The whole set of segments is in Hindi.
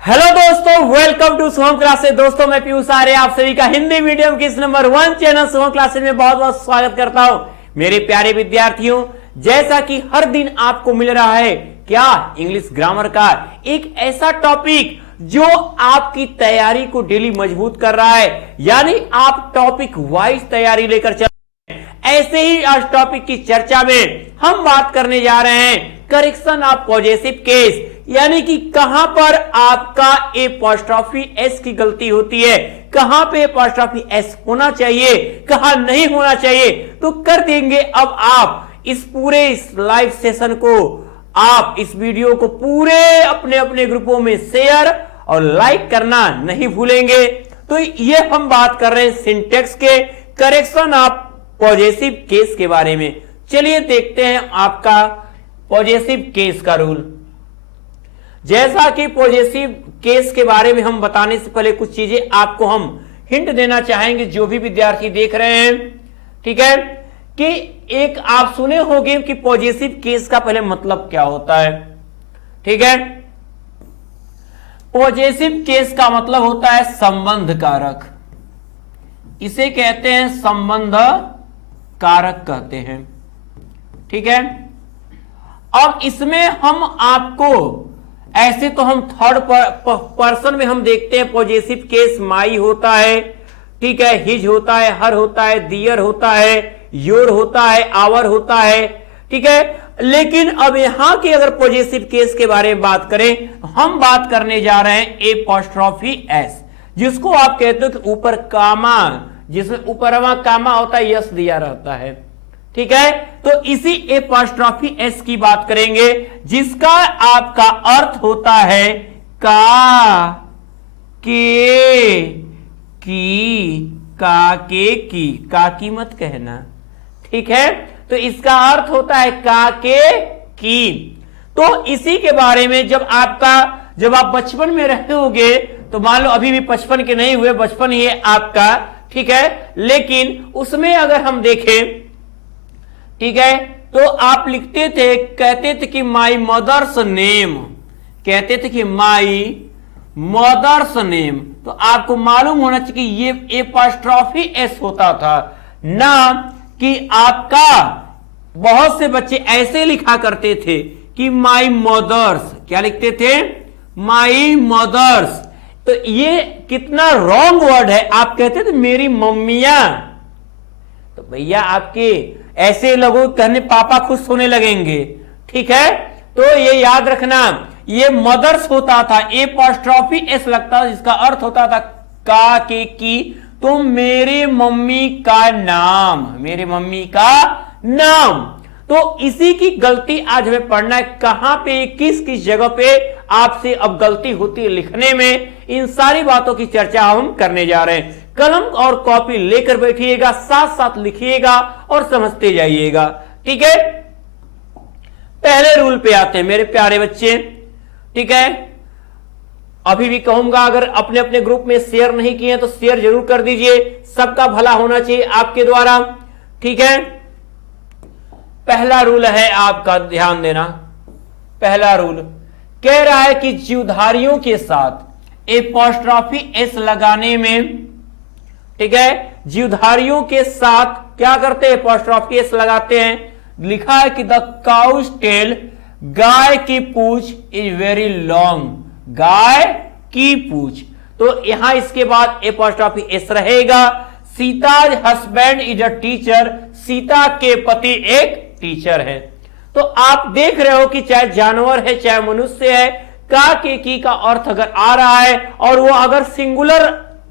हेलो दोस्तों, वेलकम टू सोहम क्लासेस। दोस्तों मैं पीयूष आर्य आप सभी का हिंदी मीडियम के इस नंबर 1 चैनल सोहम क्लासेस में बहुत बहुत स्वागत करता हूं। मेरे प्यारे विद्यार्थियों, जैसा कि हर दिन आपको मिल रहा है क्या इंग्लिश ग्रामर का एक ऐसा टॉपिक जो आपकी तैयारी को डेली मजबूत कर रहा है, यानी आप टॉपिक वाइज तैयारी लेकर चल। ऐसे ही आज टॉपिक की चर्चा में हम बात करने जा रहे हैं करेक्शन ऑफ पॉजेसिव केस, यानी कि कहां पर आपका एपॉस्ट्रोफी एस की गलती होती है, कहां पे एपॉस्ट्रोफी एस होना चाहिए, कहां नहीं होना चाहिए। तो कर देंगे अब आप इस पूरे लाइव सेशन को, आप इस वीडियो को पूरे अपने अपने ग्रुपों में शेयर और लाइक करना नहीं भूलेंगे। तो ये हम बात कर रहे हैं सिंटेक्स के करेक्शन ऑफ पॉजेसिव केस के बारे में। चलिए देखते हैं आपका पॉजेसिव केस का रूल। जैसा कि पॉजेसिव केस के बारे में हम बताने से पहले कुछ चीजें आपको हम हिंट देना चाहेंगे, जो भी विद्यार्थी देख रहे हैं, ठीक है, कि एक आप सुने होंगे कि पॉजेसिव केस का पहले मतलब क्या होता है। ठीक है, पॉजेसिव केस का मतलब होता है संबंध कारक, इसे कहते हैं संबंध कारक कहते हैं। ठीक है, अब इसमें हम आपको ऐसे तो हम थर्ड पर्सन में हम देखते हैं पॉजेसिव केस माई होता है, ठीक है, हिज होता है, हर होता है, दियर होता है, योर होता है, आवर होता है। ठीक है, लेकिन अब यहां के अगर पॉजेसिव केस के बारे में बात करें, हम बात करने जा रहे हैं एपॉस्ट्रोफी एस, जिसको आप कहते हो कि ऊपर कामा, जिसमें ऊपर कामा होता है, यस दिया रहता है। ठीक है, तो इसी एपॉस्ट्रोफी एस की बात करेंगे, जिसका आपका अर्थ होता है का, के, की, का, के, की मत कहना। ठीक है, तो इसका अर्थ होता है का, के, की। तो इसी के बारे में जब आप बचपन में रहे होगे, तो मान लो अभी भी 55 के नहीं हुए, बचपन ही है आपका, ठीक है, लेकिन उसमें अगर हम देखें, ठीक है, तो आप लिखते थे, कहते थे कि माई मदर्स नेम, कहते थे कि माई मदर्स नेम। तो आपको मालूम होना चाहिए कि ये एपॉस्ट्रोफी एस होता था ना, कि आपका बहुत से बच्चे ऐसे लिखा करते थे कि माई मदर्स, क्या लिखते थे, माई मदर्स। तो ये कितना रॉन्ग वर्ड है। आप कहते थे मेरी मम्मियां, तो भैया आपके ऐसे लोगों कहने पापा खुश होने लगेंगे। ठीक है, तो ये याद रखना, ये मदर्स होता था, एपॉस्ट्रोफी एस लगता था, जिसका अर्थ होता था का, के, की। तो मेरे मम्मी का नाम, मेरे मम्मी का नाम। तो इसी की गलती आज हमें पढ़ना है, कहां पे किस किस जगह पे आपसे अब गलती होती है लिखने में। इन सारी बातों की चर्चा हम करने जा रहे हैं। कलम और कॉपी लेकर बैठिएगा, साथ साथ लिखिएगा और समझते जाइएगा। ठीक है, पहले रूल पे आते हैं मेरे प्यारे बच्चे। ठीक है, अभी भी कहूंगा, अगर अपने अपने ग्रुप में शेयर नहीं किए तो शेयर जरूर कर दीजिए, सबका भला होना चाहिए आपके द्वारा। ठीक है, पहला रूल है आपका, ध्यान देना। पहला रूल कह रहा है कि जीवधारियों के साथ एपॉस्ट्रोफी एस लगाने में, ठीक है, जीवधारियों के साथ क्या करते हैं, एपॉस्ट्रोफी एस लगाते हैं। लिखा है कि द काउज टेल, गाय की पूंछ इज वेरी लॉन्ग, गाय की पूंछ। तो यहां इसके बाद एपॉस्ट्रोफी एस रहेगा। Sita's husband is a teacher, Sita के पति एक टीचर है। तो आप देख रहे हो कि चाहे जानवर है चाहे मनुष्य है, का, के, की का अर्थ अगर आ रहा है और वो अगर सिंगुलर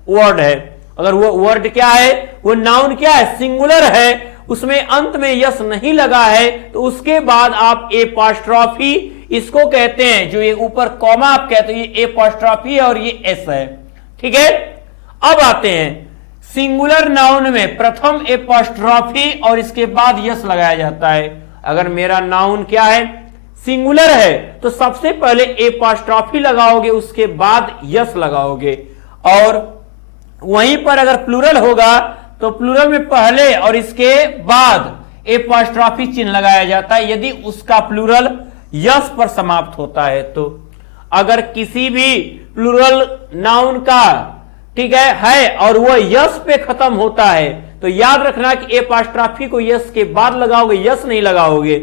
वर्ड है, अगर वो वर्ड क्या है, वो नाउन क्या है, सिंगुलर है, उसमें अंत में यस नहीं लगा है, तो उसके बाद आप एपॉस्ट्रोफी इसको कहते हैं, जो ये ऊपर कॉमा आप कहते हैं, ये एपॉस्ट्रोफी और ये एस है। ठीक है, अब आते हैं सिंगुलर नाउन में प्रथम एपॉस्ट्रोफी और इसके बाद यस लगाया जाता है। अगर मेरा नाउन क्या है, सिंगुलर है, तो सबसे पहले एपॉस्ट्रोफी लगाओगे, उसके बाद यस लगाओगे। और वहीं पर अगर प्लूरल होगा तो प्लूरल में पहले और इसके बाद एपॉस्ट्रोफी चिन्ह लगाया जाता है, यदि उसका प्लूरल यस पर समाप्त होता है तो। अगर किसी भी प्लूरल नाउन का ठीक है और वो यस पे खत्म होता है तो याद रखना कि एपॉस्ट्रॉफी को यस के बाद लगाओगे, यस नहीं लगाओगे।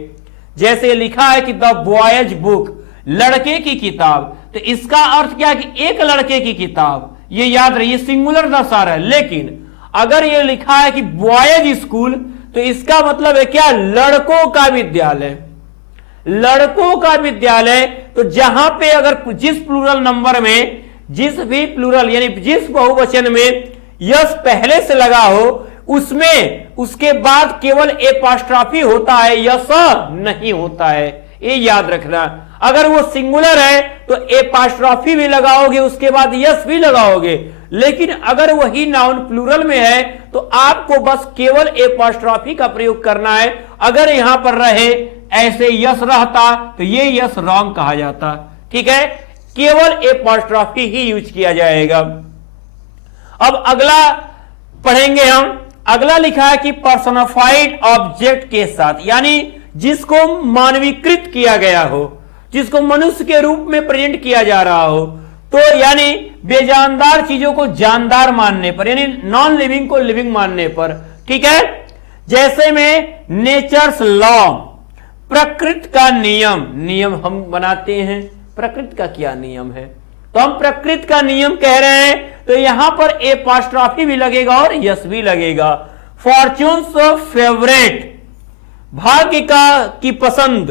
जैसे लिखा है कि द बॉयज बुक, लड़के की किताब, तो इसका अर्थ क्या है कि एक लड़के की किताब, ये याद रहिए सिंगुलर दर्शा रहा है। लेकिन अगर ये लिखा है कि बॉयज स्कूल तो इसका मतलब है क्या, लड़कों का विद्यालय, लड़कों का विद्यालय। तो जहां पे अगर जिस प्लूरल नंबर में, जिस भी प्लूरल यानी जिस बहुवचन में यस पहले से लगा हो उसमें उसके बाद केवल एपॉस्ट्रॉफी होता है, यस नहीं होता है, ये याद रखना। अगर वो सिंगुलर है तो एपॉस्ट्रॉफी भी लगाओगे, उसके बाद यस भी लगाओगे। लेकिन अगर वही नाउन प्लूरल में है तो आपको बस केवल एपॉस्ट्रॉफी का प्रयोग करना है। अगर यहां पर रहे ऐसे यस रहता तो ये यस रॉन्ग कहा जाता। ठीक है, केवल एपॉस्ट्रॉफी ही यूज किया जाएगा। अब अगला पढ़ेंगे हम। अगला लिखा है कि पर्सोनिफाइड ऑब्जेक्ट के साथ, यानी जिसको मानवीकृत किया गया हो, जिसको मनुष्य के रूप में प्रेजेंट किया जा रहा हो, तो यानी बेजानदार चीजों को जानदार मानने पर, यानी नॉन लिविंग को लिविंग मानने पर। ठीक है, जैसे में नेचर्स लॉ, प्रकृति का नियम, नियम हम बनाते हैं, प्रकृति का क्या नियम है, तो हम प्रकृति का नियम कह रहे हैं तो यहां पर एपॉस्ट्रॉफी भी लगेगा और यस भी लगेगा। फॉर्च्यून्स फेवरेट, भाग्य की पसंद,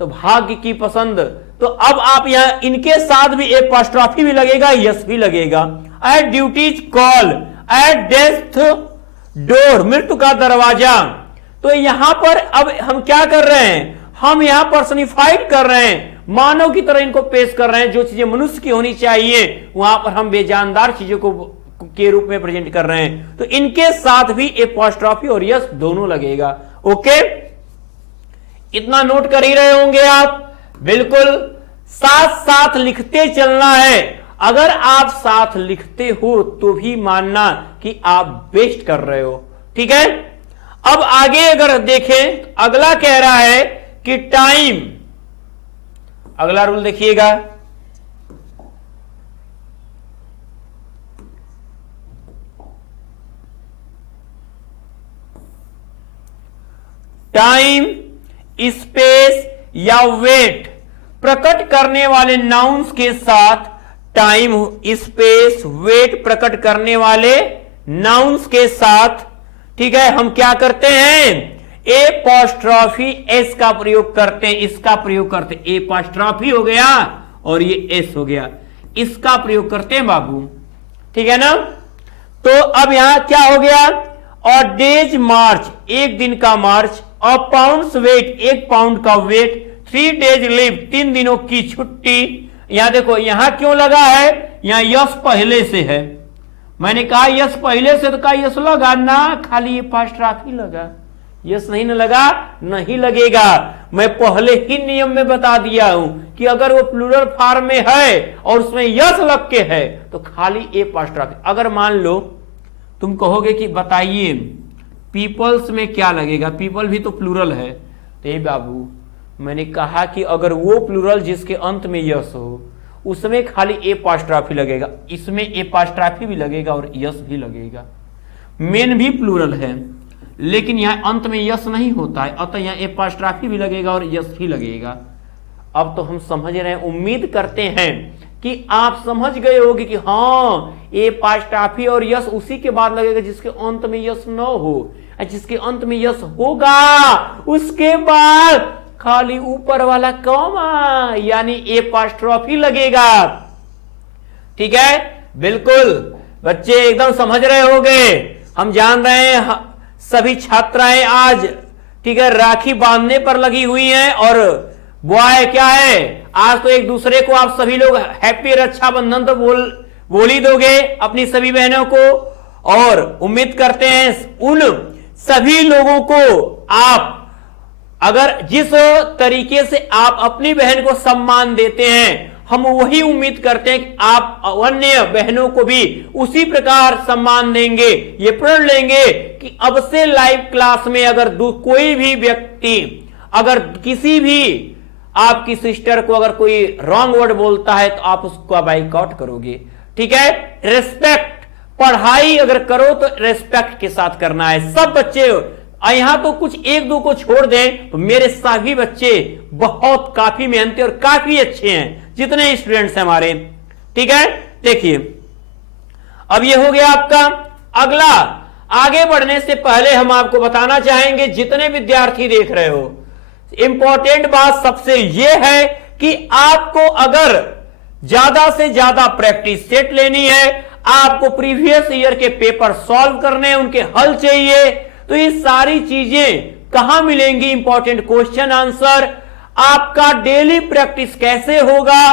तो भाग्य की पसंद, तो अब आप यहां इनके साथ भी एपॉस्ट्रॉफी भी लगेगा, यस भी लगेगा। At duty's call, at death door, मृत्यु का दरवाजा। तो यहां पर अब हम क्या कर रहे हैं, हम यहां पर्सनिफाइड कर रहे हैं, मानव की तरह इनको पेश कर रहे हैं। जो चीजें मनुष्य की होनी चाहिए वहां पर हम बेजानदार चीजों को के रूप में प्रेजेंट कर रहे हैं, तो इनके साथ भी एपॉस्ट्रॉफी और यस दोनों लगेगा। ओके, इतना नोट कर ही रहे होंगे आप। बिल्कुल साथ साथ लिखते चलना है। अगर आप साथ लिखते हो तो भी मानना कि आप बेस्ट कर रहे हो। ठीक है, अब आगे अगर देखें, अगला कह रहा है कि टाइम, अगला रूल देखिएगा, टाइम, स्पेस या वेट प्रकट करने वाले नाउन्स के साथ, टाइम, स्पेस, वेट प्रकट करने वाले नाउन्स के साथ, ठीक है, हम क्या करते हैं, एपॉस्ट्रॉफी एस का प्रयोग करते हैं, इसका प्रयोग करते हैं। एपॉस्ट्रॉफी हो गया और ये एस हो गया, इसका प्रयोग करते हैं बाबू। ठीक है ना, तो अब यहां क्या हो गया, और डेज मार्च, एक दिन का मार्च, और पाउंड्स वेट, एक पाउंड का वेट, 3 डेज लीव, 3 दिनों की छुट्टी। यहां देखो, यहां क्यों लगा है, यहां यस पहले से है, मैंने कहा यस पहले से, तो कहा यस लगा ना, खाली एपॉस्ट्रॉफी लगा, यस नहीं न लगा, नहीं लगेगा। मैं पहले ही नियम में बता दिया हूं कि अगर वो प्लूरल फॉर्म में है और उसमें यस लग के है तो खाली एपॉस्ट्रॉफी। अगर मान लो तुम कहोगे कि बताइए पीपल्स में क्या लगेगा, पीपल भी तो प्लूरल है, तो ये बाबू मैंने कहा कि अगर वो प्लूरल जिसके अंत में यस हो उसमें खाली एपॉस्ट्रॉफी लगेगा, इसमें एपॉस्ट्रॉफी भी लगेगा और यस भी लगेगा। मेन भी प्लूरल है लेकिन यहां अंत में यस नहीं होता है, अतः यहां एपॉस्ट्रॉफी भी लगेगा और यस भी लगेगा। अब तो हम समझ रहे हैं, उम्मीद करते हैं कि आप समझ गए होगे कि हाँ एपॉस्ट्रॉफी और यस उसी के बाद लगेगा जिसके अंत में यस न हो, जिसके अंत में यस होगा उसके बाद खाली ऊपर वाला कॉमा यानी एपॉस्ट्रॉफी लगेगा। ठीक है, बिल्कुल बच्चे एकदम समझ रहे होंगे। हम जान रहे हैं सभी छात्राएं आज ठीक है राखी बांधने पर लगी हुई हैं, और बॉय क्या है, आज तो एक दूसरे को आप सभी लोग हैप्पी रक्षाबंधन तो बोल ही दोगे अपनी सभी बहनों को, और उम्मीद करते हैं उन सभी लोगों को आप अगर जिस तरीके से आप अपनी बहन को सम्मान देते हैं, हम वही उम्मीद करते हैं कि आप अन्य बहनों को भी उसी प्रकार सम्मान देंगे। ये प्रण लेंगे कि अब से लाइव क्लास में अगर कोई भी व्यक्ति अगर किसी भी आपकी सिस्टर को अगर कोई रॉन्ग वर्ड बोलता है तो आप उसका बाइकआउट करोगे। ठीक है, रिस्पेक्ट, पढ़ाई अगर करो तो रिस्पेक्ट के साथ करना है। सब बच्चे, यहां तो कुछ एक दो को छोड़ दें तो मेरे सभी बच्चे बहुत काफी मेहनती और काफी अच्छे हैं, जितने स्टूडेंट्स हैं हमारे। ठीक है, देखिए अब ये हो गया आपका। अगला, आगे बढ़ने से पहले हम आपको बताना चाहेंगे, जितने विद्यार्थी देख रहे हो, इंपॉर्टेंट बात सबसे यह है कि आपको अगर ज्यादा से ज्यादा प्रैक्टिस सेट लेनी है, आपको प्रीवियस ईयर के पेपर सॉल्व करने, उनके हल चाहिए, तो ये सारी चीजें कहां मिलेंगी? इंपॉर्टेंट क्वेश्चन आंसर, आपका डेली प्रैक्टिस कैसे होगा,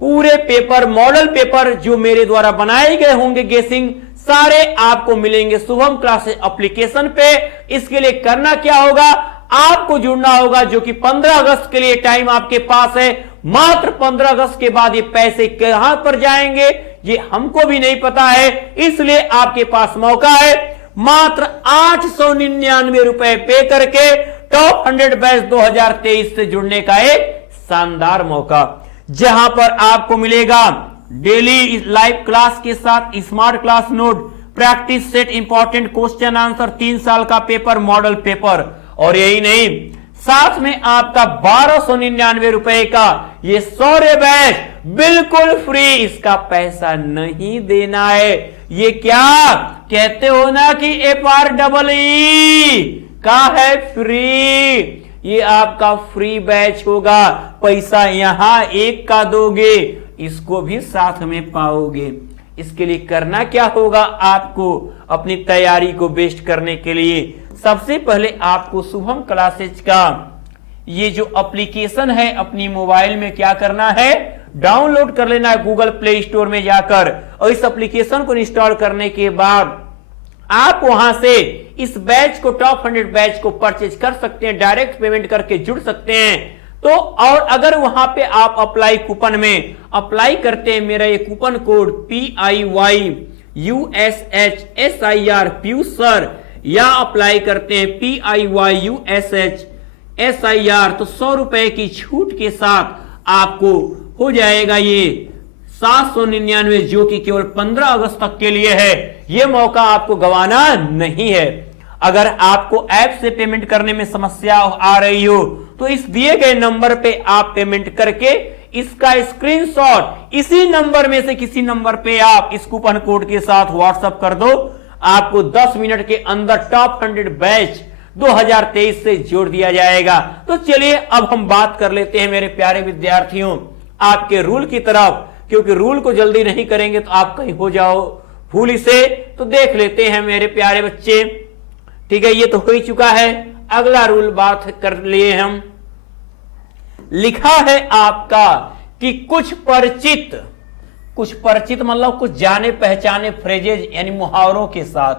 पूरे पेपर, मॉडल पेपर जो मेरे द्वारा बनाए गए होंगे गेसिंग, सारे आपको मिलेंगे शुभम क्लासेस एप्लीकेशन पे। इसके लिए करना क्या होगा? आपको जुड़ना होगा, जो कि 15 अगस्त के लिए टाइम आपके पास है। मात्र 15 अगस्त के बाद ये पैसे कहां पर जाएंगे ये हमको भी नहीं पता है, इसलिए आपके पास मौका है मात्र 899 रुपए पे करके टॉप 100 बैच 2023 से जुड़ने का एक शानदार मौका, जहां पर आपको मिलेगा डेली लाइव क्लास के साथ smart class note, practice set, important question answer, 3 साल का पेपर, मॉडल पेपर, और यही नहीं, साथ में आपका 1299 रुपए का ये शौर्य बैच बिल्कुल फ्री, इसका पैसा नहीं देना है। ये क्या कहते हो ना कि FREE का है, फ्री, ये आपका फ्री बैच होगा। पैसा यहां एक का दोगे, इसको भी साथ में पाओगे। इसके लिए करना क्या होगा? आपको अपनी तैयारी को बेस्ट करने के लिए सबसे पहले आपको शुभम क्लासेज का ये जो एप्लीकेशन है अपनी मोबाइल में क्या करना है? डाउनलोड कर लेना है गूगल प्ले स्टोर में जाकर, और इस एप्लीकेशन को इंस्टॉल करने के बाद आप वहां से इस बैच को, टॉप 100 बैच को परचेज कर सकते हैं, डायरेक्ट पेमेंट करके जुड़ सकते हैं। तो और अगर वहां पे आप अप्लाई कूपन में अप्लाई करते हैं, मेरा ये कूपन कोड PIYUSHSIR प्यूसर, या अप्लाई करते हैं PIYUSHSIR, तो 100 रुपए की छूट के साथ आपको हो जाएगा ये 799, जो कि केवल 15 अगस्त तक के लिए है। यह मौका आपको गंवाना नहीं है। अगर आपको ऐप से पेमेंट करने में समस्या आ रही हो तो इस दिए गए नंबर पे आप पेमेंट करके इसका स्क्रीनशॉट इसी नंबर में से किसी नंबर पे आप इस कूपन कोड के साथ व्हाट्सएप कर दो, आपको 10 मिनट के अंदर टॉप 100 बैच 2023 से जोड़ दिया जाएगा। तो चलिए अब हम बात कर लेते हैं मेरे प्यारे विद्यार्थियों आपके रूल की तरफ, क्योंकि रूल को जल्दी नहीं करेंगे तो आप कहीं हो जाओ भूल इसे। तो देख लेते हैं मेरे प्यारे बच्चे, ठीक है, ये तो हो ही चुका है। अगला रूल बात कर लिए हम, लिखा है आपका कि कुछ परिचित मतलब कुछ जाने पहचाने फ्रेजेज यानी मुहावरों के साथ,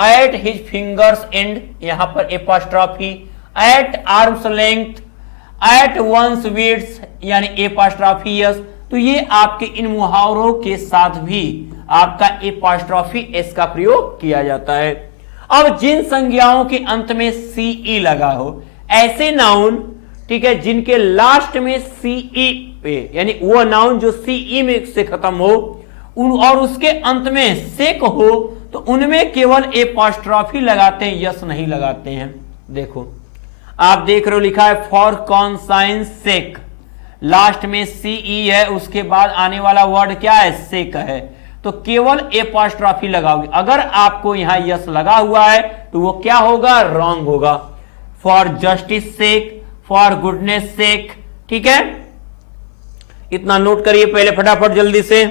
एट हिज फिंगर्स एंड, यहां पर apostrophe, at arm's length, at one's width यानी एपॉस्ट्रॉफी यस, तो ये आपके इन मुहावरों के साथ भी आपका एपॉस्ट्रॉफी एस का प्रयोग किया जाता है। अब जिन संज्ञाओं के अंत में सीई लगा हो, ऐसे नाउन, ठीक है, जिनके लास्ट में सीई पे यानी वो नाउन जो सीई में से खत्म हो और उसके अंत में सेक हो, तो उनमें केवल एपॉस्ट्रॉफी लगाते हैं, यस नहीं लगाते हैं। देखो आप देख रहे हो लिखा है फॉर कॉन्साइंस सेक, लास्ट में सीई है, उसके बाद आने वाला वर्ड क्या है? सेक है, तो केवल एपॉस्ट्रॉफी लगाओगे। अगर आपको यहां यस लगा हुआ है तो वो क्या होगा? रॉन्ग होगा। For justice sake, for goodness sake, ठीक है, इतना नोट करिए पहले फटाफट जल्दी से।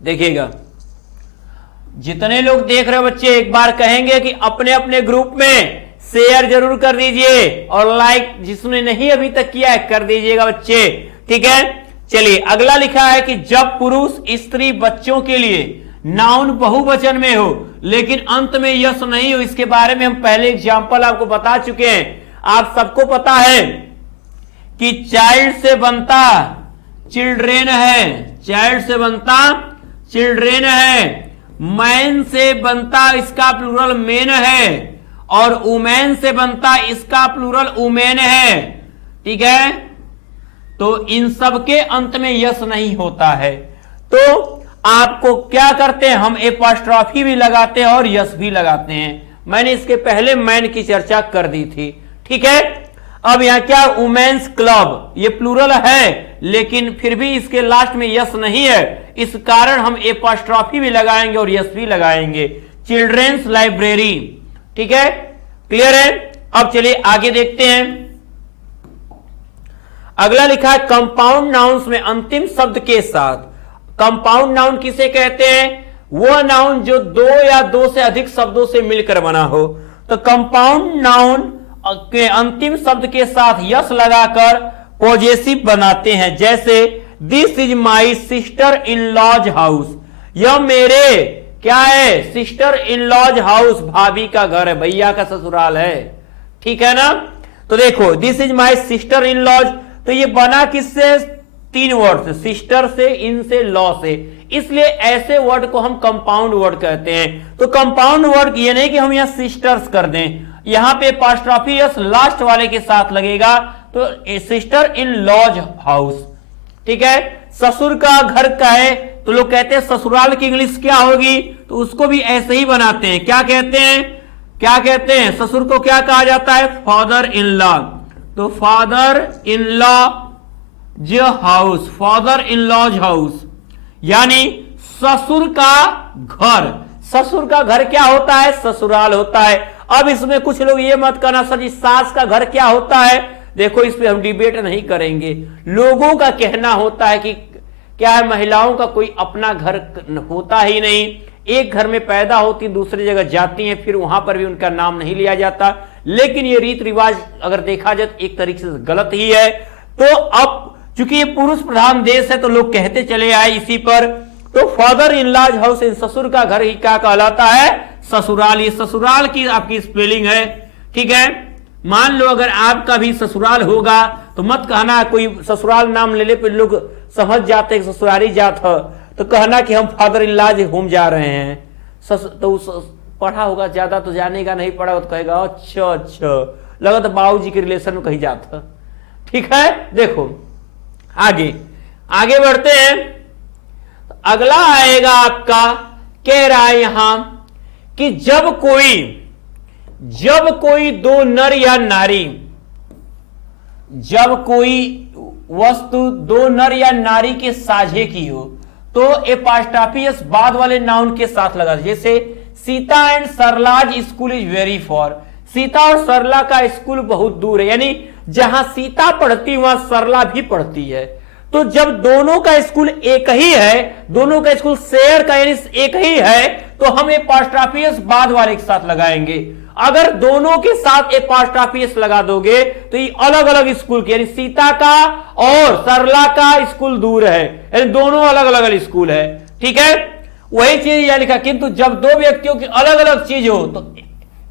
देखिएगा, जितने लोग देख रहे हो बच्चे एक बार कहेंगे कि अपने अपने ग्रुप में शेयर जरूर कर दीजिए, और लाइक जिसने नहीं अभी तक किया है कर दीजिएगा बच्चे, ठीक है। चलिए अगला लिखा है कि जब पुरुष, स्त्री, बच्चों के लिए नाउन बहुवचन में हो, लेकिन अंत में यस नहीं हो। इसके बारे में हम पहले एग्जाम्पल आपको बता चुके हैं। आप सबको पता है कि चाइल्ड से बनता चिल्ड्रेन है, चाइल्ड से बनता चिल्ड्रेन है, मैन से बनता इसका प्लूरल मेन है, और वुमेन से बनता इसका प्लूरल वुमेन है। ठीक है, तो इन सब के अंत में यस नहीं होता है। तो आपको क्या करते हैं, हम एपॉस्ट्रॉफी भी लगाते हैं और यस भी लगाते हैं। मैंने इसके पहले मैन की चर्चा कर दी थी। ठीक है, अब यहां क्या, वुमेन्स क्लब, ये प्लूरल है लेकिन फिर भी इसके लास्ट में यस नहीं है, इस कारण हम एपॉस्ट्रॉफी भी लगाएंगे और यस भी लगाएंगे। चिल्ड्रेंस लाइब्रेरी, ठीक है, क्लियर है। अब चलिए आगे देखते हैं। अगला लिखा है कंपाउंड नाउन्स में अंतिम शब्द के साथ। कंपाउंड नाउन किसे कहते हैं, वह नाउन जो दो या दो से अधिक शब्दों से मिलकर बना हो। तो कंपाउंड नाउन के अंतिम शब्द के साथ यस लगाकर पॉजेसिव बनाते हैं। जैसे this is my sister in law's house, यह मेरे क्या है, सिस्टर इन लॉज हाउस, भाभी का घर है, भैया का ससुराल है। ठीक है ना। तो देखो this is my sister in law's, तो ये बना किससे, तीन वर्ड से, सिस्टर से, इन से, लॉ से, इसलिए ऐसे वर्ड को हम कंपाउंड वर्ड कहते हैं। तो कंपाउंड वर्ड ये नहीं कि हम यहां सिस्टर्स कर दें, यहां पे एपॉस्ट्रॉफी यस लास्ट वाले के साथ लगेगा, तो सिस्टर इन लॉज हाउस। ठीक है, ससुर का घर का है तो लोग कहते हैं ससुराल की इंग्लिश क्या होगी, तो उसको भी ऐसे ही बनाते हैं। क्या कहते हैं, क्या कहते हैं, ससुर को क्या कहा जाता है, फादर इन लॉ। तो father in law's house, father in law's house, यानी ससुर का घर। ससुर का घर क्या होता है, ससुराल होता है। अब इसमें कुछ लोग ये मत करना सर जी सास का घर क्या होता है, देखो इस पे हम डिबेट नहीं करेंगे। लोगों का कहना होता है कि क्या है, महिलाओं का कोई अपना घर होता ही नहीं, एक घर में पैदा होती दूसरी जगह जाती हैं, फिर वहां पर भी उनका नाम नहीं लिया जाता। लेकिन ये रीत रिवाज अगर देखा जाए तो एक तरीके से गलत ही है। तो अब चूंकि ये पुरुष प्रधान देश है तो लोग कहते चले आए इसी पर। तो फादर इन लॉज हाउस, ससुर का घर ही क्या कहलाता है, ससुराल। ये ससुराल की आपकी स्पेलिंग है। ठीक है, मान लो अगर आपका भी ससुराल होगा तो मत कहना कोई ससुराल नाम ले ले पर लोग समझ जाते हैं ससुरारी जात है, तो कहना कि हम फादर इन लॉज होम जा रहे हैं। तो पढ़ा होगा ज्यादा तो जानेगा, नहीं पढ़ा हो तो कहेगा अच्छा अच्छा, लगा तो बाबू जी के रिलेशन में कहीं जाता। ठीक है, देखो आगे आगे बढ़ते हैं। अगला आएगा आपका, कह रहा है यहां कि जब कोई दो नर या नारी, जब कोई वस्तु दो नर या नारी के साझे की हो तो एपॉस्ट्रॉफी यस बाद वाले नाउन के साथ लगा। जैसे Sita and Sarla's school is very far, Sita और सरला का स्कूल बहुत दूर है, यानी जहां सीता पढ़ती वहां सरला भी पढ़ती है। तो जब दोनों का स्कूल एक ही है, दोनों का स्कूल शेयर का यानी एक ही है, तो हम एपॉस्ट्रॉफी यस बाद वाले के साथ लगाएंगे। अगर दोनों के साथ एपॉस्ट्रॉफी यस लगा दोगे तो ये अलग अलग स्कूल के, यानी सीता का और सरला का स्कूल दूर है, यानी दोनों अलग अलग स्कूल है। ठीक है, वही चीज यहां लिखा, किंतु जब दो व्यक्तियों की अलग अलग चीज हो तो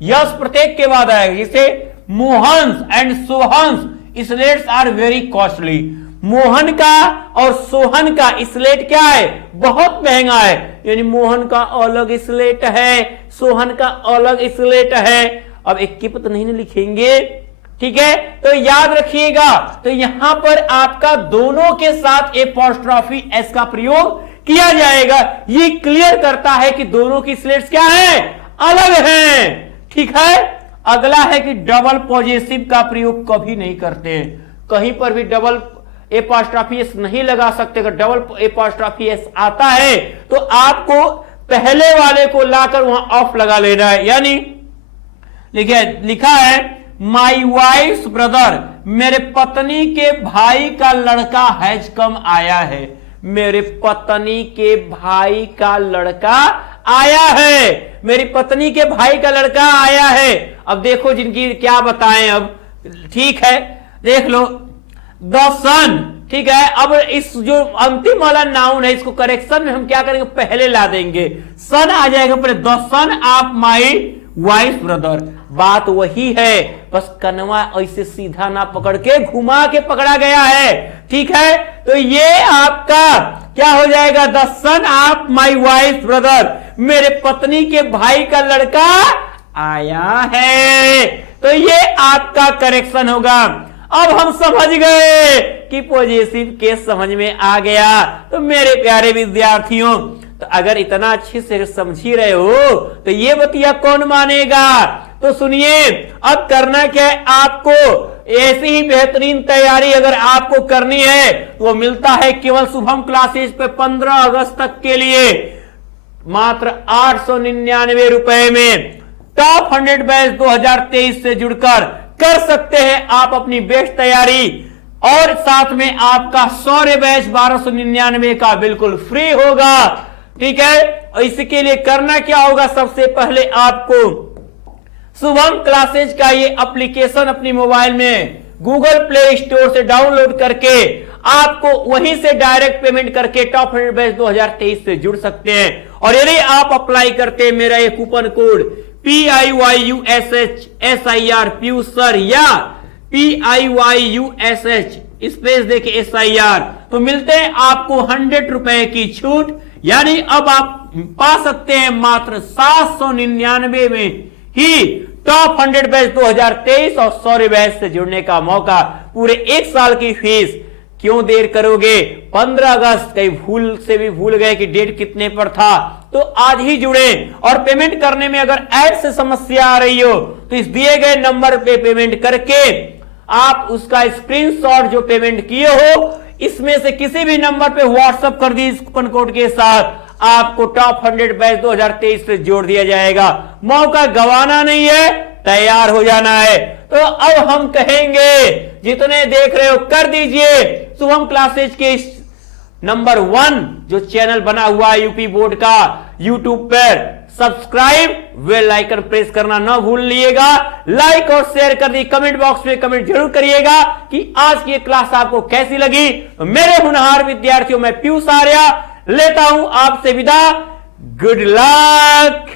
यस प्रत्येक के बाद आएगा। जैसे Mohan's and Sohan's slates are very costly, Mohan का और सोहन का स्लेट क्या है, बहुत महंगा है, यानी मोहन का अलग स्लेट है, सोहन का अलग स्लेट है। अब एक की तो नहीं लिखेंगे। ठीक है, तो याद रखिएगा, तो यहां पर आपका दोनों के साथ एपॉस्ट्रॉफी एस का प्रयोग किया जाएगा। ये क्लियर करता है कि दोनों की स्लेट्स क्या है, अलग हैं। ठीक है, अगला है कि डबल पॉजेसिव का प्रयोग कभी नहीं करते हैं, कहीं पर भी डबल एपॉस्ट्रॉफी एस नहीं लगा सकते। अगर डबल एपॉस्ट्रॉफी एस आता है तो आपको पहले वाले को लाकर वहां ऑफ लगा लेना है। यानी लिखा है माई वाइफ्स ब्रदर, मेरे पत्नी के भाई का लड़का हैज कम आया है, मेरे पत्नी के भाई का लड़का आया है, मेरी पत्नी के भाई का लड़का आया है। अब देखो जिनकी क्या बताएं अब, ठीक है देख लो, द सन ठीक है। अब इस जो अंतिम वाला नाउन है, इसको करेक्शन में हम क्या करेंगे, पहले ला देंगे, सन आ जाएगा पहले, the son of my wife brother. बात वही है, बस कनवा ऐसे सीधा ना पकड़ के घुमा के पकड़ा गया है, ठीक है। तो ये आपका क्या हो जाएगा, the son of my wife brother, मेरे पत्नी के भाई का लड़का आया है। तो ये आपका करेक्शन होगा। अब हम समझ गए कि पॉजिटिव केस समझ में आ गया। तो मेरे प्यारे विद्यार्थियों, तो अगर इतना अच्छे से समझ ही रहे हो तो ये बतिया कौन मानेगा। तो सुनिए, अब करना क्या है आपको, ऐसी ही बेहतरीन तैयारी अगर आपको करनी है तो मिलता है केवल शुभम क्लासेस पे 15 अगस्त तक के लिए मात्र 899 रुपए में टॉप 100 बैच 2023 से जुड़कर कर सकते हैं आप अपनी बेस्ट तैयारी। और साथ में आपका शौर्य बैच 1299 का बिल्कुल फ्री होगा, ठीक है। और इसके लिए करना क्या होगा, सबसे पहले आपको शुभम क्लासेज का ये एप्लीकेशन अपनी मोबाइल में गूगल प्ले स्टोर से डाउनलोड करके आपको वहीं से डायरेक्ट पेमेंट करके टॉप 100 बैच 2023 से जुड़ सकते हैं। और यदि आप अप्लाई करते हैं मेरा ये कूपन कोड PIYUSHSIR प्यूसर या PIYUSH स्पेस देके SIR, तो मिलते हैं आपको 100 रुपए की छूट। यानी अब आप पा सकते हैं मात्र 799 में ही टॉप 100 बैच 2023 और शौर्य बैच से जुड़ने का मौका। पूरे 1 साल की फीस क्यों देर करोगे, 15 अगस्त कहीं भूल से भी भूल गए कि डेट कितने पर था, तो आज ही जुड़े। और पेमेंट करने में अगर ऐड से समस्या आ रही हो तो इस दिए गए नंबर पे पेमेंट करके आप उसका स्क्रीनशॉट जो पेमेंट किए हो इसमें से किसी भी नंबर पे व्हाट्सएप कर दी, इस कूपन कोड के साथ आपको टॉप 100 बैच 2023 से जोड़ दिया जाएगा। मौका गंवाना नहीं है, तैयार हो जाना है। तो अब हम कहेंगे जितने देख रहे हो कर दीजिए शुभम क्लासेज के नंबर 1 जो चैनल बना हुआ है यूपी बोर्ड का यूट्यूब पर, सब्सक्राइब, बेल आइकन प्रेस करना ना भूलिएगा, लाइक और शेयर कर दी, कमेंट बॉक्स में कमेंट जरूर करिएगा कि आज की क्लास आपको कैसी लगी। तो मेरे होनहार विद्यार्थियों, मैं पीयूष आर्या लेता हूं आपसे विदा। Good luck.